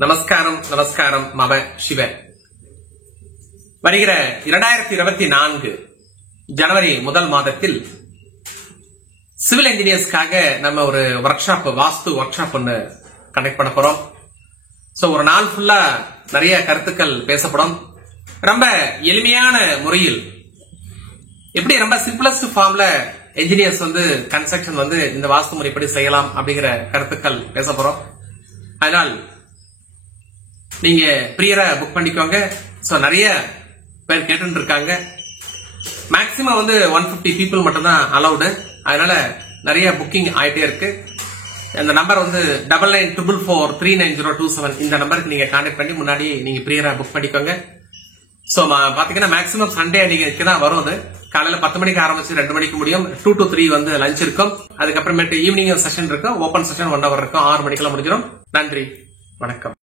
நமஸ்காரம் நமஸ்காரம் மவ சிவ. வருகிற 2024 ஜனவரி முதல் மாதத்தில் சிவில் இன்ஜினியர்ஸ்க்காக நம்ம ஒரு ஒர்க் ஷாப், வாஸ்து ஒர்க் ஷாப் ஒன்று கண்டக்ட் பண்ண போறோம். சோ ஒரு நாள் ஃபுல்லா நிறைய கருத்துக்கள் பேசப்படும். ரொம்ப எளிமையான முறையில் எப்படி ரொம்ப சிம்பிளஸ்ட் ஃபார்ம்ல என்ஜினியர்ஸ் கன்ஸ்ட்ரக்ஷன் இந்த வாஸ்து முறைப்படி செய்யலாம் அப்படிங்கிற கருத்துக்கள் பேச போறோம். அதனால் நீங்க பிரியரா புக் பண்ணிக்கோங்க. சோ நிறைய பேர் கேட்டு இருக்காங்க. மேக்சிமம் 150 பீப்புள் மட்டும் தான் அலௌடு. அதனால நிறைய புக்கிங் ஆயிட்டே இருக்கு. இந்த நம்பர் 9944439027 இந்த நம்பருக்கு நீங்க கான்டாக்ட் பண்ணி முன்னாடி நீங்க பிரியரா புக் பண்ணிக்கோங்க. சோ பாத்தீங்கன்னா மேக்சிமம் சண்டே அன்னைக்கு தான் வரும். அது காலையில 10 மணிக்கு ஆரம்பிச்சு 2 மணிக்கு முடியும். 2 to 3 லஞ்ச் இருக்கும். அதுக்கப்புறமேட்டு ஈவினிங் செஷன் இருக்கும். ஓபன் செஷன் 1 hour இருக்கும். 6 மணிக்கெல்லாம் முடிஞ்சிடும். நன்றி, வணக்கம்.